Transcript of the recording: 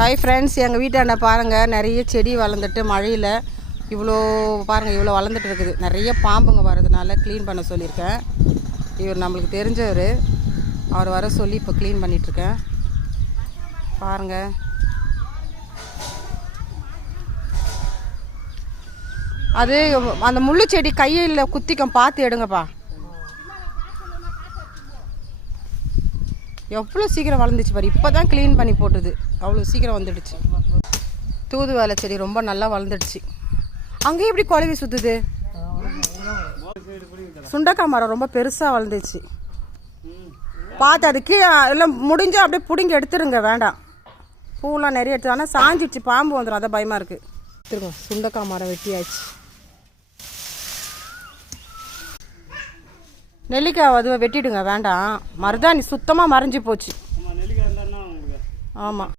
Hi friends, எங்கள் வீட்டாண்ட பாருங்கள் நிறைய செடி வளர்ந்துட்டு மழையில் இவ்வளோ பாருங்கள் இவ்வளோ வளர்ந்துட்டு இருக்குது. நிறைய பாம்புங்க வர்றதுனால க்ளீன் பண்ண சொல்லியிருக்கேன். இவர் நம்மளுக்கு தெரிஞ்சவர், அவர் வர சொல்லி இப்போ க்ளீன் பண்ணிகிட்ருக்கேன். பாருங்கள் அது அந்த முள்ளு செடி கையில் குத்திக்கம், பார்த்து எடுங்கப்பா. எவ்வளோ சீக்கிரம் வளர்ந்துச்சு பாரு. இப்போ தான் க்ளீன் பண்ணி போட்டுது, அவ்வளோ சீக்கிரம் வந்துடுச்சு. தூதுவளை செடி ரொம்ப நல்லா வளர்ந்துடுச்சு. அங்கேயும் இப்படி குழவி சுற்றுது. சுண்டக்காய் மரம் ரொம்ப பெருசாக வளர்ந்துச்சு. பார்த்து அதுக்கு எல்லாம் முடிஞ்சால் அப்படியே பிடுங்கி எடுத்துருங்க, வேண்டாம். பூலாம் நிறைய எடுத்து, ஆனால் சாஞ்சிடுச்சு, பாம்பு வந்துடும், அதான் பயமாக இருக்குது. எடுத்துருங்க, சுண்டக்காய் மரம் வெட்டியாச்சு. நெல்லிக்காய் அதுவை வெட்டிடுங்க, வேண்டாம். மருதாணி சுத்தமாக மறைஞ்சி போச்சு. ஆமாம்.